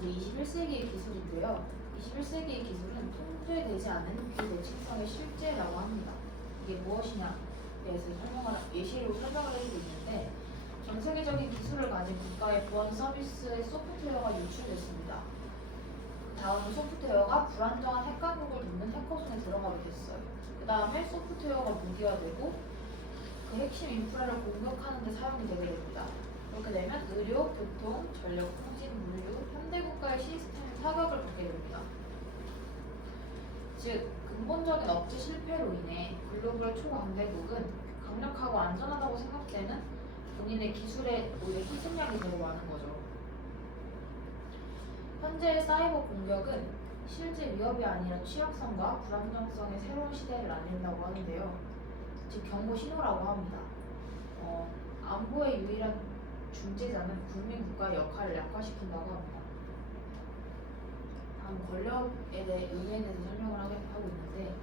이제 21세기의 기술인데요. 21세기의 기술은 통제되지 않는 비대칭성의 실제라고 합니다. 이게 무엇이냐에 대해서 예시로 설명을 해주고 있는데, 전 세계적인 기술을 가진 국가의 보안 서비스의 소프트웨어가 유출됐습니다. 다음 소프트웨어가 불안정한 핵 강국을 돕는 해커손에 들어가게 됐어요. 그 다음에 소프트웨어가 무기화되고 그 핵심 인프라를 공격하는 데 사용이 되게 됩니다. 그렇게 되면 의료, 교통, 전력, 통신, 물류, 현대국가의 시스템에 타격을 받게 됩니다. 즉, 근본적인 억제 실패로 인해 글로벌 초강대국은 강력하고 안전하다고 생각되는 본인의 기술에 오히려 희생양이 되고 마는 거죠. 현재의 사이버 공격은 실제 위협이 아니라 취약성과 불안정성의 새로운 시대를 알린다고 하는데요. 즉, 경고 신호라고 합니다. 안보의 유일한 중재자는 국민 국가의 역할을 약화시킨다고 합니다. 다음 권력에 대해 의미에 대해서 설명을 하고 있는데,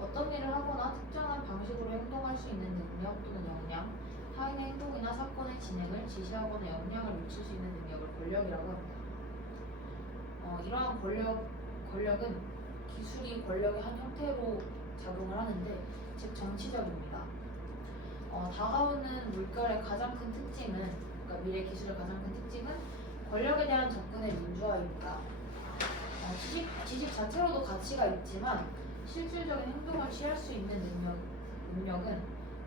어떤 일을 하거나 특정한 방식으로 행동할 수 있는 능력 또는 역량, 타인의 행동이나 사건의 진행을 지시하거나 영향을 미칠 수 있는 능력을 권력이라고 합니다. 이러한 권력은 기술이 권력의 한 형태로 작용을 하는데, 즉 정치적입니다. 다가오는 물결의 가장 큰 특징은, 그러니까 미래 기술의 가장 큰 특징은 권력에 대한 접근의 민주화입니다. 지식 자체로도 가치가 있지만 실질적인 행동을 취할 수 있는 능력은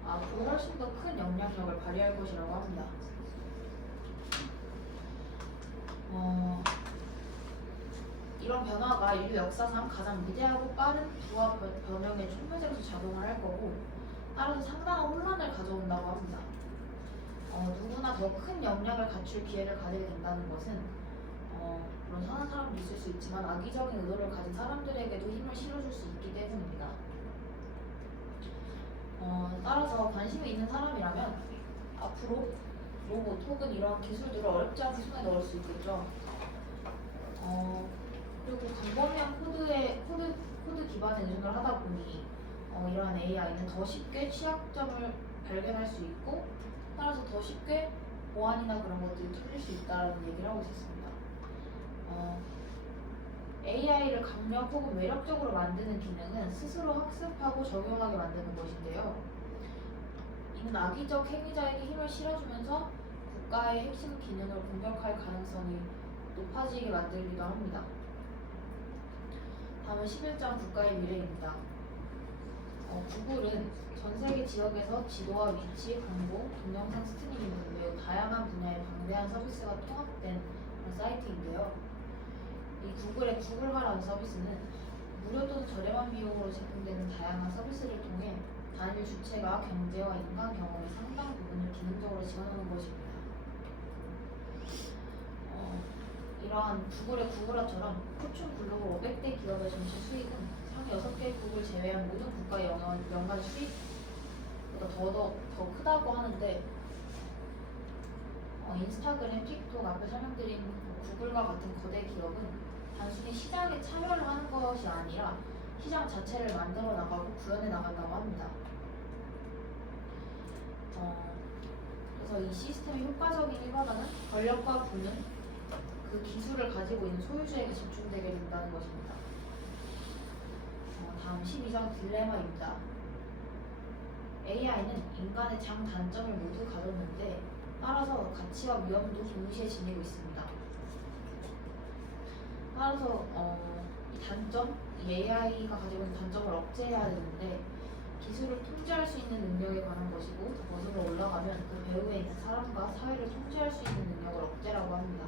앞으로 훨씬 더 큰 영향력을 발휘할 것이라고 합니다. 이런 변화가 인류 역사상 가장 위대하고 빠른 부와 변형의 촉매제로서 작용을 할 거고, 따라서 상당한 혼란을 가져온다고 합니다. 누구나 더 큰 역량을 갖출 기회를 가지게 된다는 것은 물론 선한 사람도 있을 수 있지만 악의적인 의도를 가진 사람들에게도 힘을 실어줄 수 있기 때문입니다. 따라서 관심이 있는 사람이라면 앞으로 로봇 혹은 이런 기술들을 어렵지 않게 손에 넣을 수 있겠죠. 그리고 광범위한 코드 기반의 의존을 하다 보니 이러한 AI는 더 쉽게 취약점을 발견할 수 있고, 따라서 더 쉽게 보안이나 그런 것들이 뚫릴 수 있다는 얘기를 하고 있었습니다. AI를 강력 혹은 매력적으로 만드는 기능은 스스로 학습하고 적용하게 만드는 것인데요. 이는 악의적 행위자에게 힘을 실어주면서 국가의 핵심 기능을 공격할 가능성이 높아지게 만들기도 합니다. 다음은 11장 국가의 미래입니다. 구글은 전 세계 지역에서 지도와 위치, 정보, 동영상 스트리밍 등 매우 다양한 분야의 방대한 서비스가 통합된 그런 사이트인데요. 이 구글의 구글화라는 서비스는 무료 또는 저렴한 비용으로 제공되는 다양한 서비스를 통해 단일 주체가 경제와 인간 경험의 상당 부분을 기능적으로 지원하는 것입니다. 이러한 구글의 구글화처럼 포춘 글로벌 500대 기업의 전체 수익은 상위 6개국을 제외한 모든 국가의 연간 수익보다 더 크다고 하는데, 인스타그램, 틱톡 앞에 설명드린 구글과 같은 거대 기업은 단순히 시장에 참여를 하는 것이 아니라 시장 자체를 만들어 나가고 구현해 나간다고 합니다. 그래서 이 시스템의 효과적인 일반화는 권력과 부는 그 기술을 가지고 있는 소유주에게 집중되게 된다는 것입니다. 다음 12장 딜레마입니다. AI는 인간의 장단점을 모두 가졌는데, 따라서 가치와 위험도 동시에 지니고 있습니다. 따라서 이 AI가 가지고 있는 단점을 억제해야 되는데, 기술을 통제할 수 있는 능력에 관한 것이고, 더 거슬러 올라가면 그 배후에 있는 사람과 사회를 통제할 수 있는 능력을 억제라고 합니다.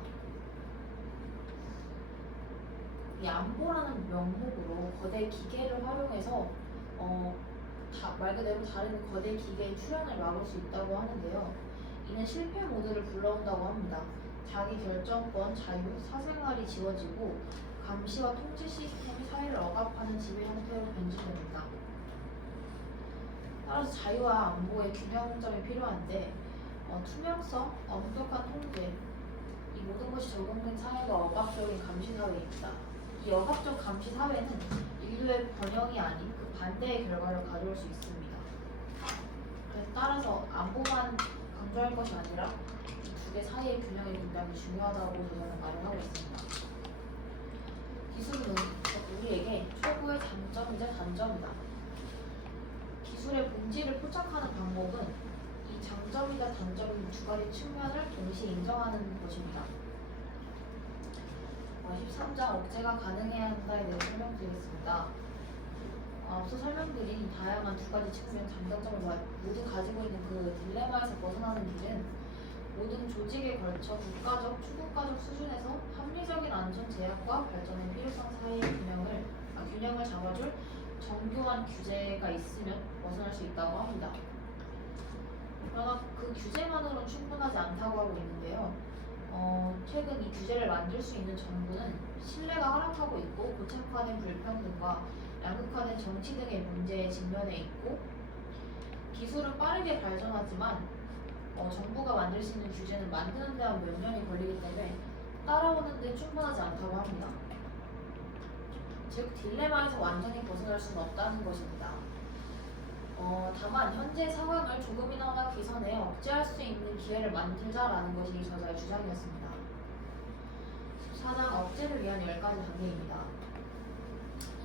이 안보라는 명목으로 거대 기계를 활용해서 말 그대로 다른 거대 기계의 출현을 막을 수 있다고 하는데요. 이는 실패 모드를 불러온다고 합니다. 자기 결정권, 자유, 사생활이 지워지고 감시와 통제 시스템이 사회를 억압하는 지배 형태로 변질됩니다. 따라서 자유와 안보의 균형점이 필요한데, 투명성, 엄격한 통제, 이 모든 것이 적용된 사회가 억압적인 감시 사회입니다. 이 억압적 감시 사회는 인류의 번영이 아닌 그 반대의 결과를 가져올 수 있습니다. 그래서 따라서 안보만 강조할 것이 아니라 이 두 개 사이의 균형의 분담이 중요하다고 저자는 말을 하고 있습니다. 기술은 우리에게 최고의 장점이자 단점이다. 기술의 본질을 포착하는 방법은 이 장점이자 단점인 두 가지 측면을 동시에 인정하는 것입니다. 13장 억제가 가능해야 한다에 대해 설명드리겠습니다. 앞서 설명드린 다양한 두 가지 측면 장단점을 모두 가지고 있는 그 딜레마에서 벗어나는 길은 모든 조직에 걸쳐 국가적, 추국가적 수준에서 합리적인 안전 제약과 발전의 필요성 사이의 균형을 잡아줄 정교한 규제가 있으면 벗어날 수 있다고 합니다. 그러나 그 규제만으로는 충분하지 않다고 하고 있는데요. 최근 이 규제를 만들 수 있는 정부는 신뢰가 하락하고 있고 고착화된 불평등과 양극화된 정치 등의 문제에 직면해 있고 기술은 빠르게 발전하지만 정부가 만들 수 있는 규제는 만드는 데만 몇 년이 걸리기 때문에 따라오는 데 충분하지 않다고 합니다. 즉 딜레마에서 완전히 벗어날 수는 없다는 것입니다. 다만 현재 상황을 조금이나마 개선해 억제할 수 있는 기회를 만들자라는 것이 이 저자의 주장이었습니다. 14장 억제를 위한 10가지 단계입니다.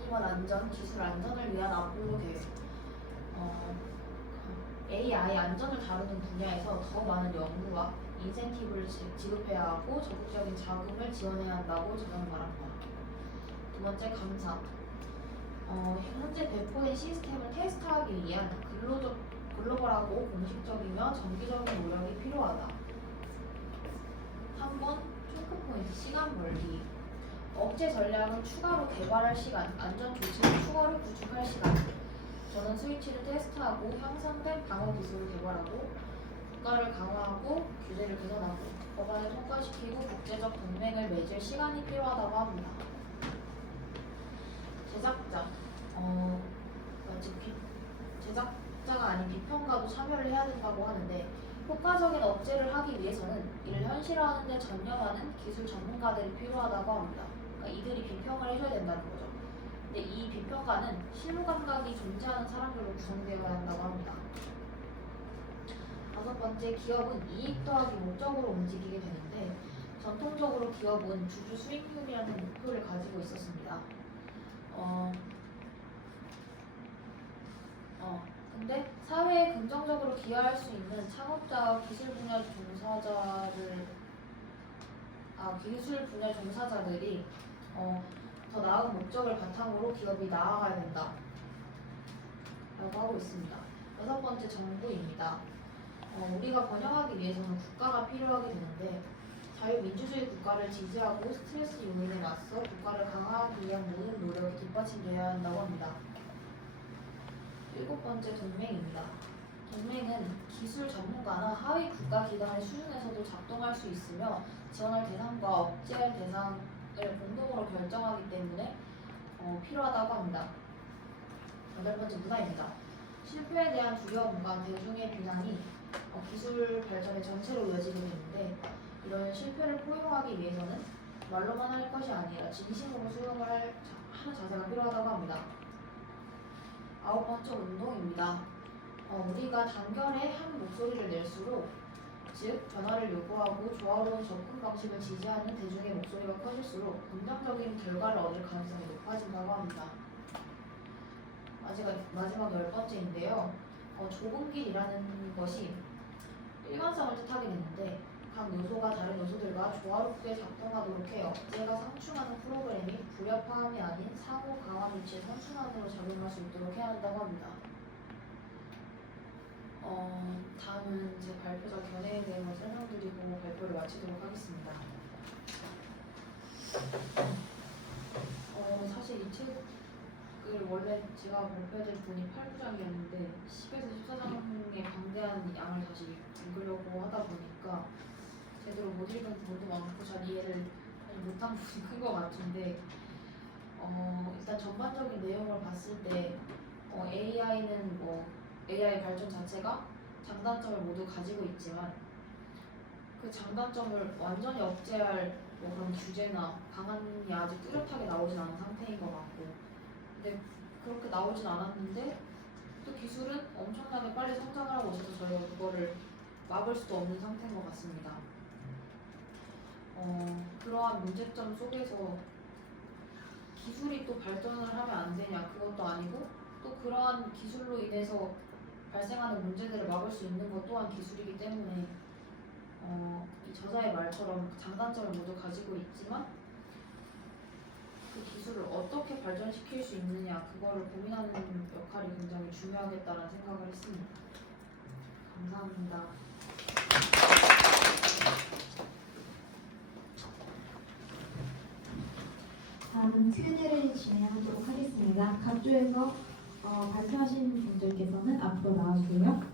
1번 안전, 기술 안전을 위한 아폴로 계획. AI 안전을 다루는 분야에서 더 많은 연구와 인센티브를 지급해야 하고 적극적인 자금을 지원해야 한다고 저자는 말합니다. 두 번째 감사. 현재 배포된 시스템을 테스트하기 위한 글로벌하고 공식적이며 정기적인 노력이 필요하다. 3번 초크포인트 시간 벌기. 억제 전략을 추가로 개발할 시간, 안전 조치를 추가로 구축할 시간. 전원 스위치를 테스트하고 향상된 방어 기술을 개발하고 국가를 강화하고 규제를 개선하고 법안을 통과시키고 국제적 동맹을 맺을 시간이 필요하다고 합니다. 제작자, 제작자가 아닌 비평가도 참여를 해야 된다고 하는데 효과적인 억제를 하기 위해서는 이를 현실화하는 데 전념하는 기술 전문가들이 필요하다고 합니다. 그러니까 이들이 비평을 해줘야 된다는 거죠. 근데 이 비평가는 실무 감각이 존재하는 사람들로 구성되어야 한다고 합니다. 5번째, 기업은 이익 더하기 목적으로 움직이게 되는데 전통적으로 기업은 주주 수익률이라는 목표를 가지고 있었습니다. 근데 사회에 긍정적으로 기여할 수 있는 창업자와 기술 분야 종사자들이 더 나은 목적을 바탕으로 기업이 나아가야 된다 라고 하고 있습니다. 6번째, 정부입니다. 우리가 번영하기 위해서는 국가가 필요하게 되는데 자유민주주의 국가를 지지하고 스트레스 요인에 맞서 국가를 강화하기 위한 모든 노력이 뒷받침되어야 한다고 합니다. 7번째, 동맹입니다. 동맹은 기술 전문가나 하위 국가 기관의 수준에서도 작동할 수 있으며 지원할 대상과 억제할 대상을 공동으로 결정하기 때문에 필요하다고 합니다. 8번째, 문화입니다. 실패에 대한 두려움과 대중의 비난이 기술 발전의 전체로 이어지게 되는데 이런 실패를 포용하기 위해서는 말로만 할 것이 아니라 진심으로 수용을 하는 자세가 필요하다고 합니다. 9번째, 운동입니다. 우리가 단결에 한 목소리를 낼수록 즉 변화를 요구하고 조화로운 접근 방식을 지지하는 대중의 목소리가 커질수록 긍정적인 결과를 얻을 가능성이 높아진다고 합니다. 마지막 10번째인데요. 좁은 길이라는 것이 일관성을 뜻하게 되는데 각 요소가 다른 요소들과 조화롭게 작동하도록 해 억제가 상충하는 프로그램이 불협화음이 아닌 상호 강화 조치의 선순환으로 작용할 수 있도록 해야 한다고 합니다. 다음은 제 발표자 견해에 대해서 설명드리고 발표를 마치도록 하겠습니다. 사실 이 책을 원래 제가 발표된 분이 8부작이었는데 10에서 14장의 방대한 양을 다시 읽으려고 하다 보니까 제대로 못 읽은 부분도 많고 잘 이해를 못한 부분이 큰 것 같은데 일단 전반적인 내용을 봤을 때 AI는 AI 발전 자체가 장단점을 모두 가지고 있지만 그 장단점을 완전히 억제할 그런 규제나 방안이 아직 뚜렷하게 나오진 않은 상태인 것 같고 근데 그렇게 나오진 않았는데 또 기술은 엄청나게 빨리 성장을 하고 있어서 저희가 그거를 막을 수도 없는 상태인 것 같습니다. 그러한 문제점 속에서 기술이 또 발전을 하면 안 되냐 그것도 아니고 또 그러한 기술로 인해서 발생하는 문제들을 막을 수 있는 것 또한 기술이기 때문에 이 저자의 말처럼 장단점을 모두 가지고 있지만 그 기술을 어떻게 발전시킬 수 있느냐 그거를 고민하는 역할이 굉장히 중요하겠다는 생각을 했습니다. 감사합니다. 다음은 Q&A를 진행하도록 하겠습니다. 각조에서 발표하신 분들께서는 앞으로 나와주세요.